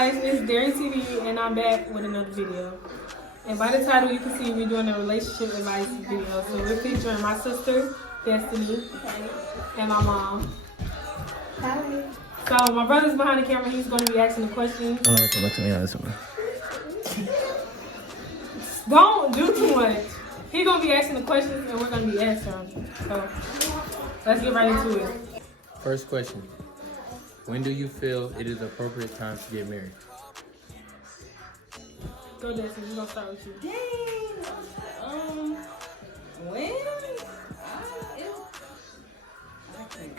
guys, it's Derry TV and I'm back with another video. And by the title you can see we're doing a relationship advice video. So we're featuring my sister, Destiny, and my mom. Hi. So my brother's behind the camera, he's going to be asking the questions. Oh, okay, look at me on this one. Don't do too much. He's going to be asking the questions and we're going to be answering. So let's get right into it. First question. When do you feel it is appropriate time to get married? Go Destiny, we're going to start with you. Dang. When? I can't say.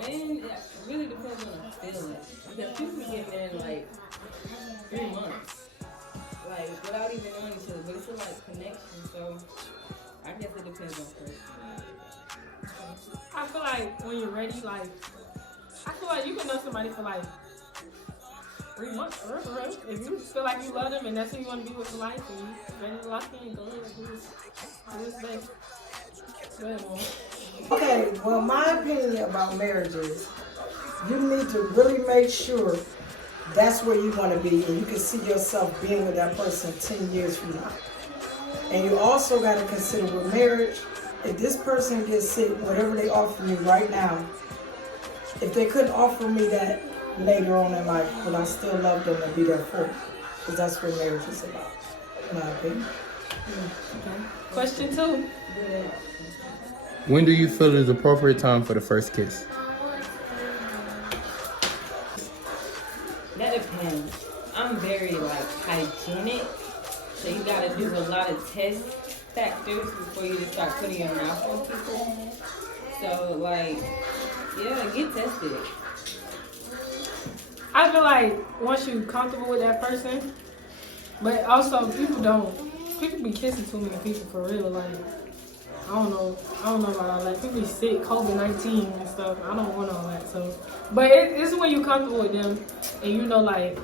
When? It really depends on the feeling. Because people be getting married in like 3 months. Like, without even knowing each other. But it's still like connection, so I guess it depends on person. I feel like when you're ready, like, I feel like you can know somebody for like 3 months. If you feel like you love them and that's who you want to be with for life and you ready to lock in, go ahead and do this best. Go ahead, Mom. Okay, well, my opinion about marriage is you need to really make sure that's where you want to be and you can see yourself being with that person 10 years from now. And you also got to consider with marriage, if this person gets sick, whatever they offer me right now, if they couldn't offer me that later on in life, will I still love them and be there for them? Because that's what marriage is about, in my opinion. Okay. Question 2. When do you feel it is appropriate time for the first kiss? That depends. I'm very like hygienic, so you gotta do a lot of test factors before you just start putting your mouth on people. So like, yeah, get tested. I feel like once you're comfortable with that person, but also people be kissing too many people for real. Like, I don't know about all that. People be sick, COVID-19 and stuff. I don't want all that. So, but it's when you're comfortable with them and you know, like,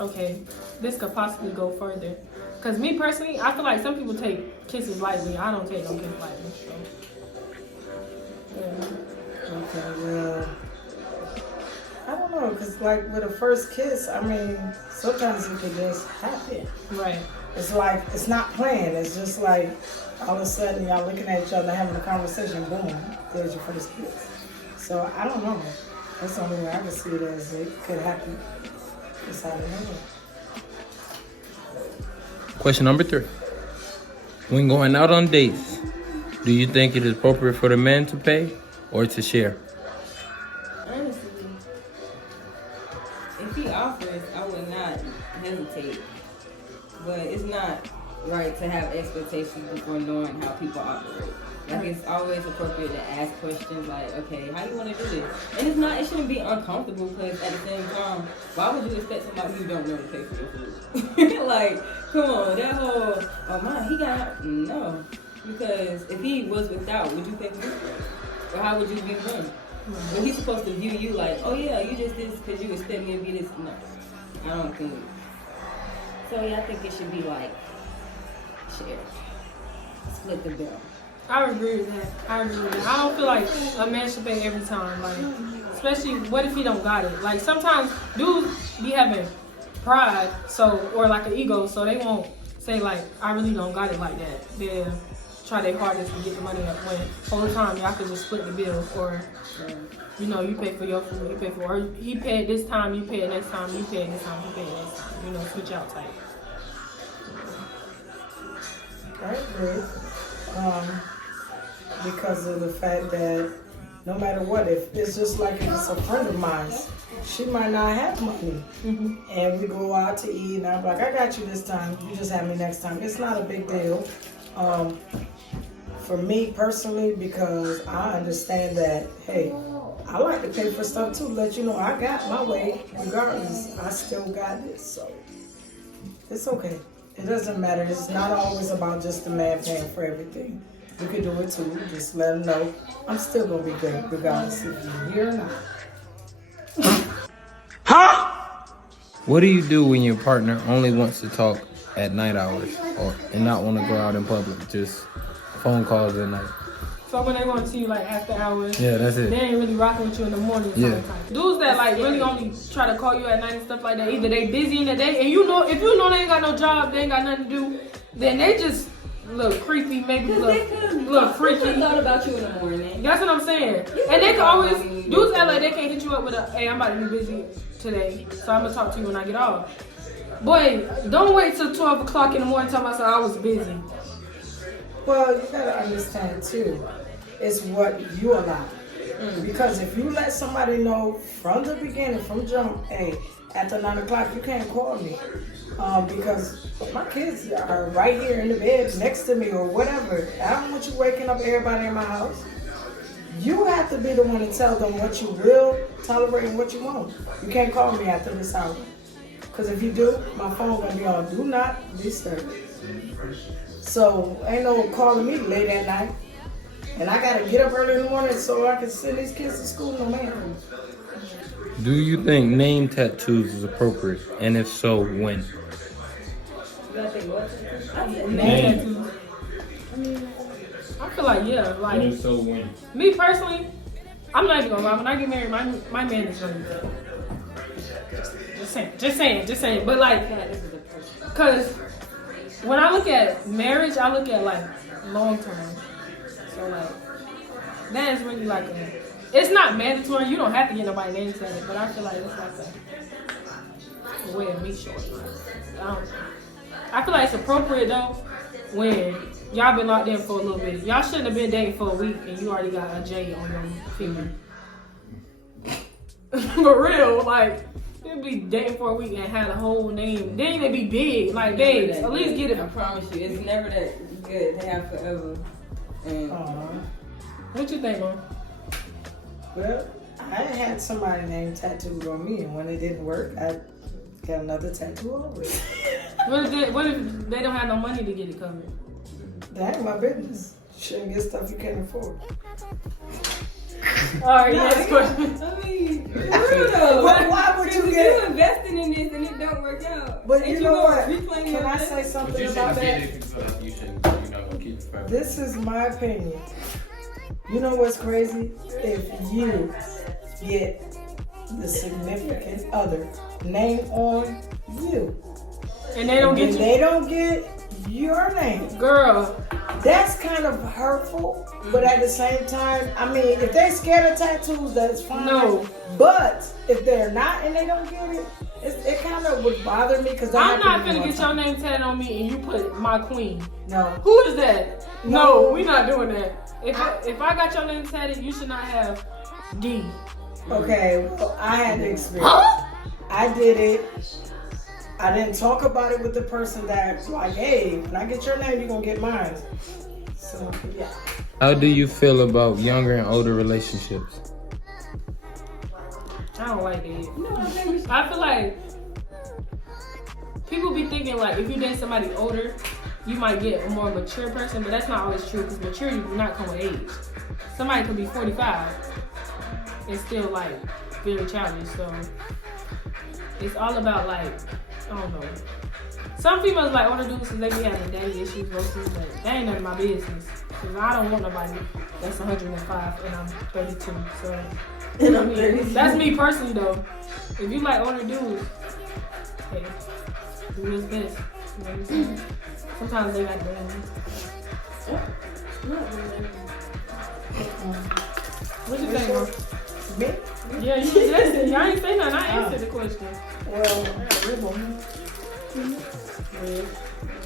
okay, this could possibly go further. Cause me personally, I feel like some people take kisses lightly. I don't take no kisses lightly. So, yeah. Okay, well, I don't know, because like with a first kiss, I mean, sometimes it can just happen. Right. It's like, it's not planned. It's just like, all of a sudden, y'all looking at each other, having a conversation, boom, there's your first kiss. So, I don't know. That's the only way I can see it as it could happen. It's out of nowhere. Question number 3. When going out on dates, do you think it is appropriate for the man to pay or to share? Honestly, if he offers, I would not hesitate. But it's not right to have expectations before knowing how people operate. Like, it's always appropriate to ask questions like, okay, how you want to do this? And it shouldn't be uncomfortable, because at the same time, why would you expect somebody you don't know to pay for your food? Like, come on, that whole, oh my, he got, no. Because if he was without, would you pay for his food? Or how would you view him? But he's supposed to view you like, oh yeah, you just this because you expect me to be this. No, I don't think. So yeah, I think it should be like, share. Split the bill. I agree with that. I don't feel like a man should pay every time. Like, especially, what if he don't got it? Like, sometimes dudes be having pride, or like an ego, so they won't say like, I really don't got it like that. They'll try their hardest to get the money up when whole time y'all could just split the bill, or you know, you pay for your food, you pay for, or he paid this time, you pay it next time, you pay it this time, you pay it next time. You know, switch out type. I agree. Because of the fact that no matter what, if it's just like if it's a friend of mine, she might not have money. And we go out to eat and I'm like, I got you this time, you just have me next time. It's not a big deal. For me personally, because I understand that, hey, I like to pay for stuff too, let you know I got my way, regardless, I still got this, so it's okay. It doesn't matter, it's not always about just the man paying for everything. You can do it too, just let him know I'm still gonna be good, regardless if you're here or not. What do you do when your partner only wants to talk at night hours and not want to go out in public, just phone calls at night? So when they want to see you like after hours, Yeah, that's they it. ain't really rocking with you in the morning. Yeah. Sometimes. Dudes that like really only try to call you at night and stuff like that, either they busy in the day, and you know if you know they ain't got no job, they ain't got nothing to do, then they just look creepy, maybe look freaky. Thought about you in the morning. That's what I'm saying. And they can always dudes act like they can't hit you up with a, hey, I'm about to be busy today, so I'm gonna talk to you when I get off. Boy, don't wait till 12 o'clock in the morning till I said I was busy. Well, you gotta understand too, it's what you allow. Because if you let somebody know from the beginning, from jump, hey, after 9 o'clock you can't call me. Because my kids are right here in the bed next to me or whatever. I don't want you waking up everybody in my house. You have to be the one to tell them what you will tolerate and what you won't. You can't call me after this hour. Because if you do, my phone gonna be on do not disturb. So ain't no calling me late at night. And I gotta get up early in the morning so I can send these kids to school. No man. Do you think name tattoos is appropriate? And if so, when? Name tattoos. I feel like yeah, like And if so, when? me personally, I'm not even gonna lie. When I get married, my man is gonna be dead. Just saying. But like, cause when I look at marriage, I look at like long term. So like, that is really like it's not mandatory. You don't have to get nobody name tatted, but I feel like it's like a way of me showing. I don't know. I feel like it's appropriate though when y'all been locked in for a little bit. Y'all shouldn't have been dating for a week and you already got a J on your finger. For real, like you'd be dating for a week and had a whole name. They ain't even be big, like babes. At least get it. I promise you, it's never that good to have forever. And What you think, Mom? Well, I had somebody named tattooed on me, and when it didn't work, I got another tattoo over it. What if they don't have no money to get it covered? That ain't my business. You shouldn't get stuff you can't afford. All right, next question. I mean, though. But why would you get? You investing in this and it don't work out? But Ain't you know gonna what? reclaim Can your I investment? say something about that? You shouldn't, keep it forever. This is my opinion. You know what's crazy? If you get the significant other name on you, And they don't get you, they don't get your name. girl. That's kind of hurtful, but at the same time, I mean, if they scared of tattoos, that's fine. No. But if they're not and they don't get it, it kind of would bother me because I'm not gonna get your name tatted on me and you put my queen. No. Who is that? No. No, we not doing that. If I got your name tatted, you should not have D. Okay, well, I had the experience. Huh? I did it. I didn't talk about it with the person that's like, hey, when I get your name, you're gonna get mine. So yeah. How do you feel about younger and older relationships? I don't like it. I feel like people be thinking like if you date somebody older, you might get a more mature person, but that's not always true because maturity does not come with age. Somebody could be 45 and still like very childish. So it's all about like, I don't know. Some females like older dudes because they be having daddy issues mostly, but that ain't none of my business. Because I don't want nobody that's 105 and I'm 32. So that's me personally though. If you like older dudes, hey, do his best. You know what I'm saying? Sometimes they like doing What you think, Mom? Me? Yeah, you listen. Y'all ain't say nothing. I answered the question. Well,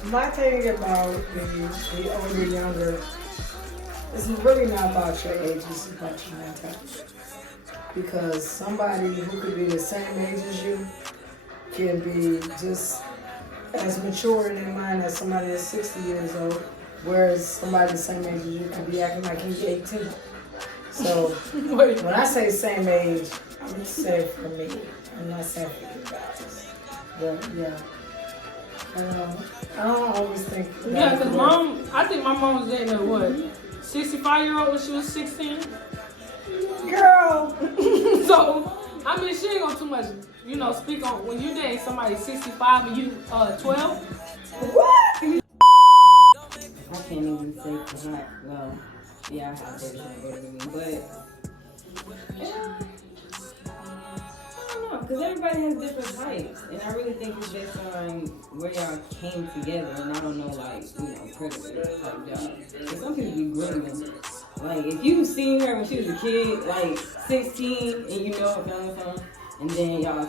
my thing about the older, younger, it's really not about your age, it's about your mentality. Because somebody who could be the same age as you can be just as mature in their mind as somebody that's 60 years old, whereas somebody the same age as you can be acting like he's 18. So when I say same age, I'm saying for me. I'm not saying for you guys. But yeah. I don't always think that. Yeah, because I think my mom was dating a 65-year-old when she was 16? Girl! So, I mean, she ain't gonna too much, speak on when you date somebody 65 and you 12. What? I can't even say for that. Well, Yeah, I have dated someone older than me, but yeah, I don't know, because everybody has different types, and I really think it's based on where y'all came together, and I don't know, like, predator type job. Because some people be grooming. Like, if you seen her when she was a kid, like 16, and you know her family phone, and then y'all,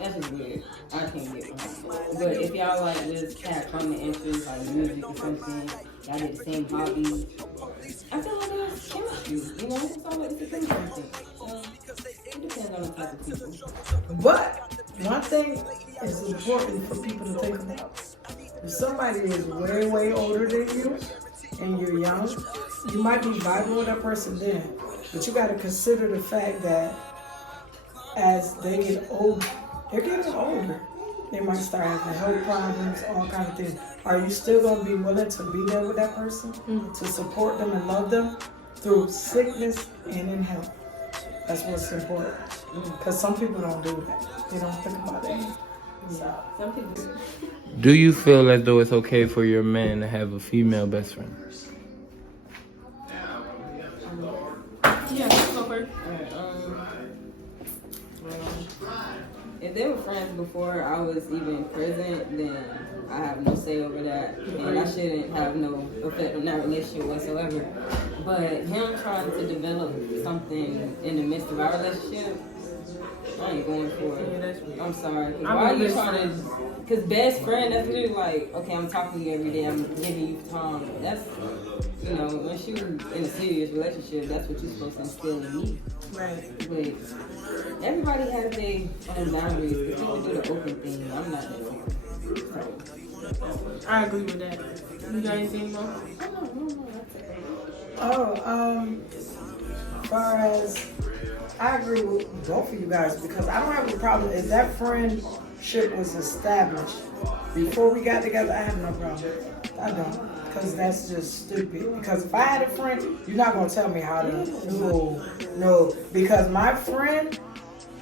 that's just weird. I can't get behind it. But if y'all like just have common interests, like music or something, y'all did the same hobbies, I feel like there's chemistry, it's always a chemistry thing. So, it depends on the type of people. But one thing is important for people to think about. If somebody is way, way older than you and you're young, you might be vibing with that person then. But you got to consider the fact that as they get older, they're getting older. They might start having health problems, all kind of things. Are you still going to be willing to be there with that person, to support them and love them through sickness and in health? That's what's important. Because some people don't do that. They don't think about that. So, Some people do. Do you feel as though it's okay for your man to have a female best friend? Yeah, go for it. If they were friends before I was even present, then I have no say over that, and I shouldn't have no effect on that relationship whatsoever. But him trying to develop something in the midst of our relationship, I ain't going for it. Yeah, that's weird. I'm sorry. Why are you trying to? Because best friend, that's literally like, okay, I'm talking to you every day, I'm giving you time. That's, once you're in a serious relationship, that's what you're supposed to instill in me. Right. But everybody has their own boundaries. If people do the open thing, I'm not that one. So, I agree with that. You got anything more? as far as, I agree with both of you guys because I don't have a problem. If that friendship was established before we got together, I have no problem. I don't. Because that's just stupid. Because if I had a friend, you're not going to tell me how to. No. Because my friend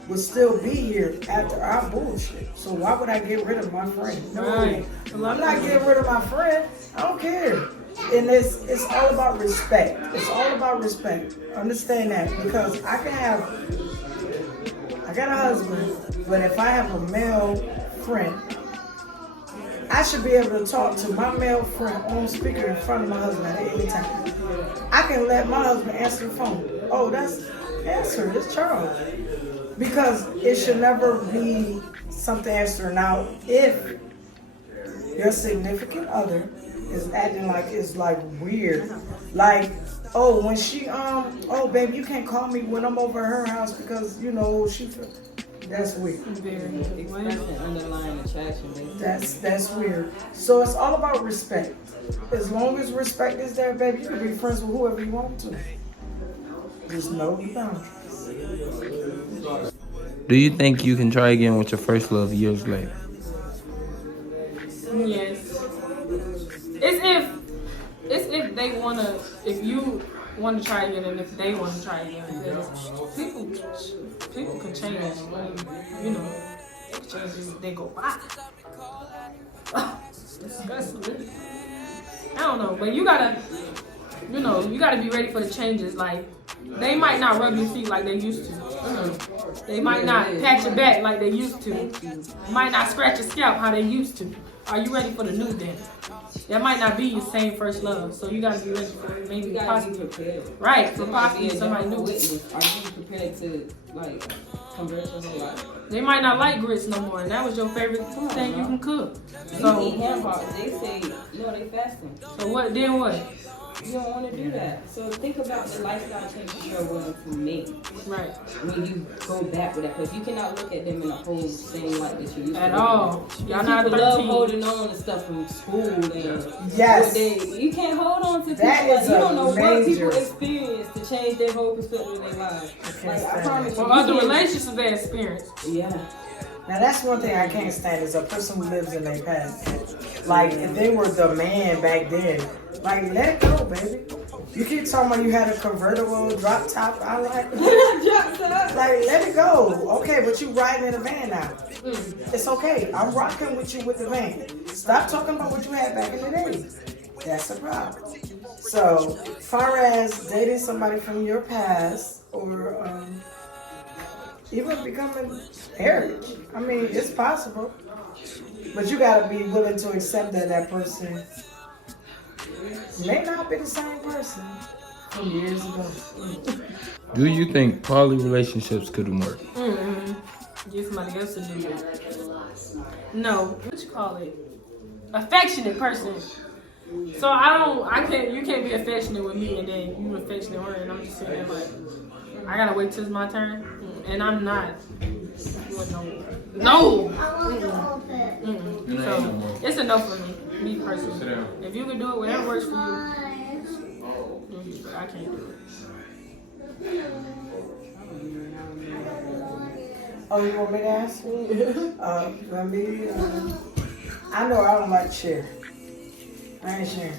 would still be here after our bullshit. So why would I get rid of my friend? No. Right. I'm not getting rid of my friend. I don't care. And it's all about respect. It's all about respect. Understand that. Because I got a husband, but if I have a male friend, I should be able to talk to my male friend on speaker in front of my husband at any time. I can let my husband answer the phone. Oh, that's answer. It's Charles. Because it should never be something answering out if your significant other is acting like it's like weird. Like, oh, when she oh baby, you can't call me when I'm over at her house because that's weird. expressing underlying attraction, basically. That's weird. So it's all about respect. As long as respect is there, baby, you can be friends with whoever you want to. Just know the boundaries. Do you think you can try again with your first love years later? Yes. If you want to try again and if they want to try again. Because people can change when, changes, they go by. Disgusting. I don't know, but you gotta be ready for the changes. Like, they might not rub your feet like they used to. They might not pat your back like they used to. They might not scratch your scalp how they used to. Are you ready for the new then? That might not be your same first love, so you gotta be ready for it. Maybe possibly prepared. Right, for possibly somebody new. Are you prepared to convert your whole life? They might not like grits no more, and that was your favorite thing you can cook. So you eat hamburgers. They say no, they fasting. So what? Then what? You don't want to do that. So think about the lifestyle changes you're willing to make. Right. When you go back with that person, you cannot look at them in a whole same light that you used to. At all. Y'all not 13. People love holding on to stuff from school and yes. You can't hold on to people. That is you don't know what people major experience to change their whole perspective of their lives. Like, I promise you. Or other relationships they experience. Yeah. Now that's one thing I can't stand is a person who lives in their past. Like, if they were the man back then, like, let it go, baby. You keep talking about you had a convertible drop top. I like like, let it go. Okay, but you riding in a van now. It's okay. I'm rocking with you with the van. Stop talking about what you had back in the day. That's a problem. So, far as dating somebody from your past or even becoming married, I mean, it's possible. But you gotta be willing to accept that that person may not be the same person from years ago. Do you think poly relationships could work? Get somebody else to do it. No. What you call it? Affectionate person. So you can't be affectionate with me and then you affectionate her and I'm just sitting there like, I gotta wait till it's my turn. And I'm not. No. So it's a no for me personally. If you can do it, whatever works for you, but I can't do it. Oh, you want me to ask you? I know I don't like to share. I ain't sharing.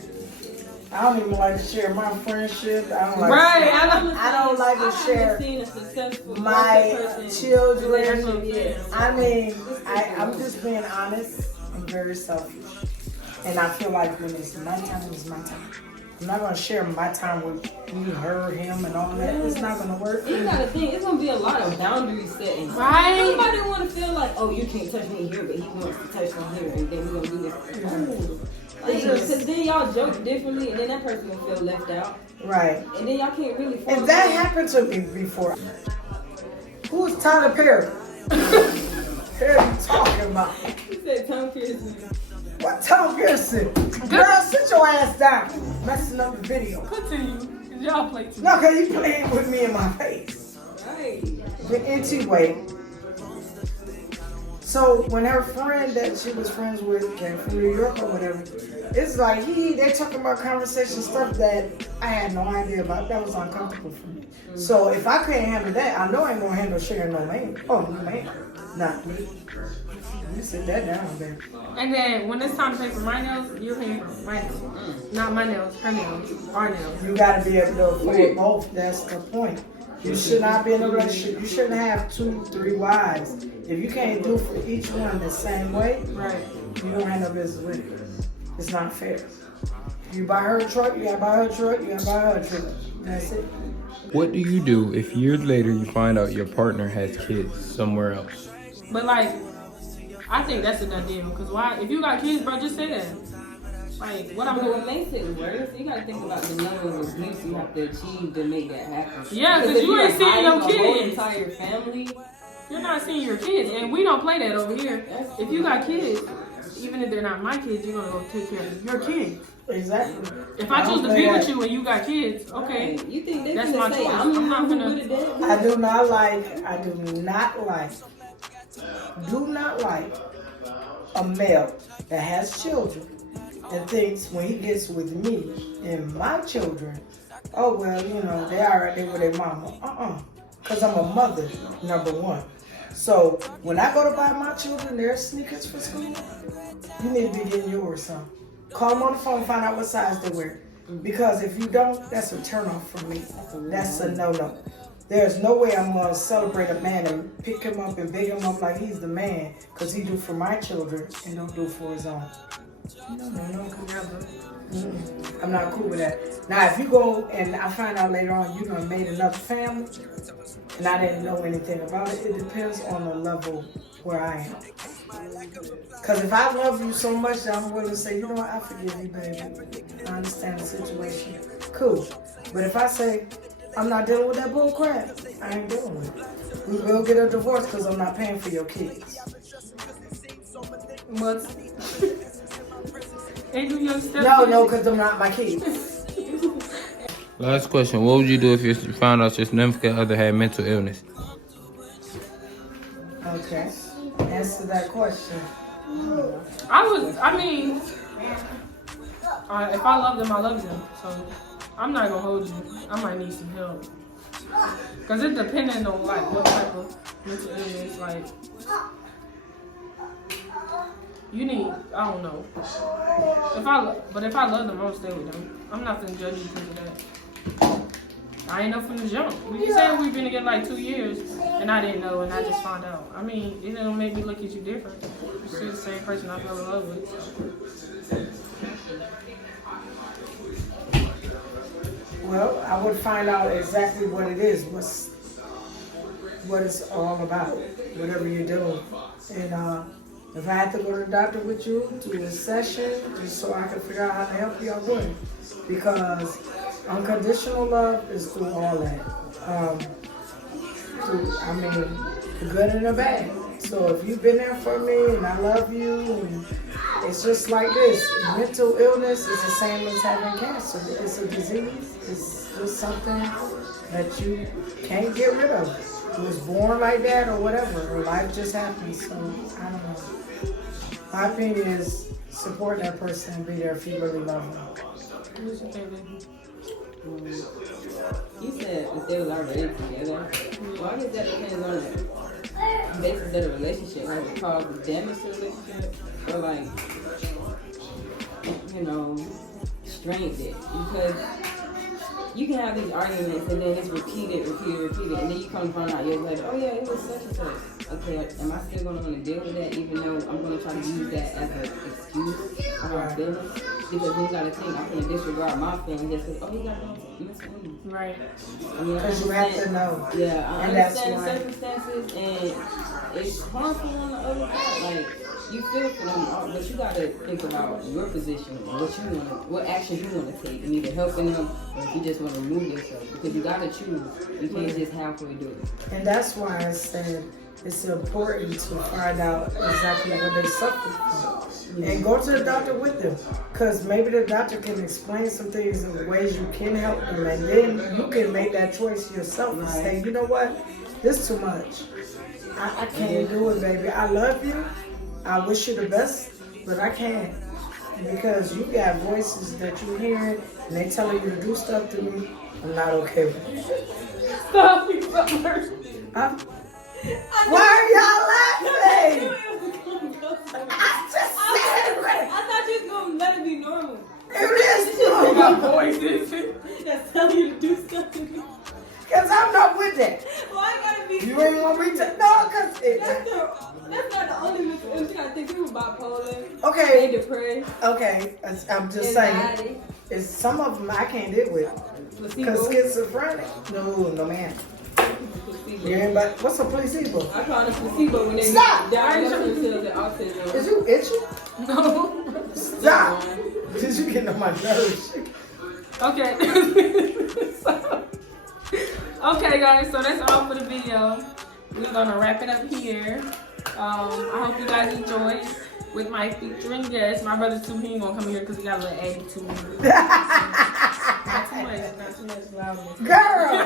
I don't even like to share my friendship. I don't like right. To share. I don't like to share my children. I mean, I'm just being honest and very selfish. And I feel like when it's my time, it's my time. I'm not going to share my time with you, her, him, and all that. It's not going to work. You gotta think, it's going to be a lot of boundary setting. Right. Nobody want to feel like, oh, you can't touch me here, but he wants to touch me here, and then we're going to do this. Because then y'all joke differently, and then that person will feel left out. Right. And then y'all can't really form. And that happened to me before. Who's Tyler Perry? Perry you talking about? He said tongue piercing. What tongue piercing? Girl, sit your ass down. Messing up the video. Continue. Cause y'all play too. No, because you playing with me in my face. Right. But anyway, so when her friend that she was friends with came from New York or whatever, it's like they talking about conversation stuff that I had no idea about. That was uncomfortable for me. So if I couldn't handle that, I know I ain't gonna handle sharing no man. Oh, no man. Not me. You sit that down, baby. And then when it's time to pay for my nails, you're paying for my nails. Not my nails, her nails, our nails. You gotta be able to afford both. That's the point. You should not be in a relationship. You shouldn't have 2, 3 wives. If you can't do for each one the same way, Right. you don't have no business with it. It's not fair. You buy her a truck, you gotta buy her a truck, you gotta buy her a truck. That's it. What do you do if years later you find out your partner has kids somewhere else? But like, I think that's a done deal. Cause why? If you got kids, bro, just say that. Like, what I'm But doing. what makes it worse, you gotta think about the level of abuse you have to achieve to make that happen. Yeah, because if you ain't seeing your hiding the whole kids. entire family. You're not seeing your kids, and we don't play that over here. If you got kids, even if they're not my kids, you're gonna go take care of your kids. Exactly. If I choose to be with you and you got kids, okay. Right. You think they That's gonna my say, choice. I'm not cool gonna- with it, Dad? I do not like a male that has children and thinks when he gets with me and my children, oh, well, you know, they already there with their mama. Because I'm a mother, number one. So when I go to buy my children their sneakers for school, you need to be getting yours, son. Call them on the phone, find out what size they wear. Because if you don't, that's a turnoff for me. That's a no-no. There's no way I'm going to celebrate a man and pick him up and big him up like he's the man because he do for my children and don't do for his own. No. I'm not cool with that. Now, if you go and I find out later on you done made another family and I didn't know anything about it, it depends on the level where I am. Because if I love you so much that I'm willing to say, you know what, I forgive you, baby. I understand the situation. Cool. But if I say, I'm not dealing with that bull crap, I ain't dealing with it. We will get a divorce because I'm not paying for your kids. What? Ain't you your step? No, because I'm not my kids. Last question. What would you do if you found out your significant other had mental illness? Okay. Answer that question. If I love them, I love them. So I'm not gonna hold you. I might need some help. Cause it depending on like what type of mental illness, like you need. I don't know. If I love them, I'll stay with them. I'm not gonna judge you because of that. I ain't know from the jump. We said we've been together like 2 years, and I didn't know, and I just found out. I mean, it don't make me look at you different. You're still the same person I fell in love with. So. Well, I would find out exactly what it is, what it's all about, whatever you're doing. And if I had to go to the doctor with you to a session, just so I could figure out how to help you, I would. Because unconditional love is through all that. The good and the bad. So if you've been there for me and I love you, and it's just like this. Mental illness is the same as having cancer. It's a disease. It's just something that you can't get rid of. You was born like that or whatever, or life just happens. So I don't know. My opinion is support that person and be there if you really love them. What's your favorite? You said if they was already together. Well, I guess that depends on the basis of the relationship. Has it caused damage to the relationship? Or like, strained it? Because you can have these arguments and then it's repeated, and then you come to find out years later, oh yeah, it was such and such. Okay, am I still going to deal with that even though I'm going to try to use that as an excuse for my feelings? Because you got to think, I'm going to disregard my feelings and say, oh, you got to miss me. Right. I mean, Because you have to know. Yeah, I And that's understand why. circumstances, and it's harmful on the other side. Like, you feel for them, but you got to think about your position and what actions you want to take, and either helping them or if you just want to remove yourself. Because you got to choose. You can't just halfway do it. And that's why I said it's important to find out exactly what they suffer from. And go to the doctor with them. Because maybe the doctor can explain some things in ways you can help them. And then you can make that choice yourself and say, you know what? This is too much. I can't do it, baby. I love you. I wish you the best, but I can't. Because you got voices that you hearing and they telling you to do stuff to me. I'm not okay with it. Stop me, Summer. Why are y'all laughing? I just said it. I thought you was going to let it be normal. It is My normal. voices. That's telling you to do something. Because I'm not with that. Why gotta be? You ain't gonna reach it. No, because That's not the only mental illness. You gotta think people bipolar. Okay. They depressed. Okay, I'm just saying. Anxiety. It's some of them I can't deal with. Because Placebo. schizophrenic. No, man. Placebo. You ain't but what's a placebo? I call it placebo when they Stop! diagnose themselves with autism. Is you itchy? No. Stop! Did you get on my nerves? Okay. Okay, guys, so that's all for the video. We're gonna wrap it up here. I hope you guys enjoyed with my featuring guest. My brother too, he ain't gonna come here because he got a little attitude. Not too much loudness. Girl!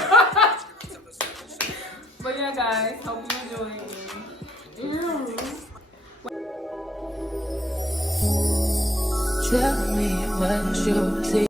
But yeah, guys, hope you enjoyed. Tell me what you see.